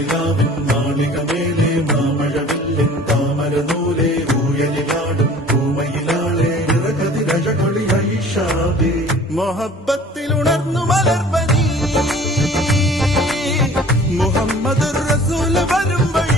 നിലാവിൻ മാളിക മേലെ മാമഴവില്ലിൻ താമരനൂലെ ഊയലിലാടും പൂമയിലാളെ ഇറകതിരഴകൊളി ഐഷാദേ മൊഹബത്തിലുണർന്നു മലർവനി മുഹമ്മദ് റസൂൽ വരുമ്പോൾ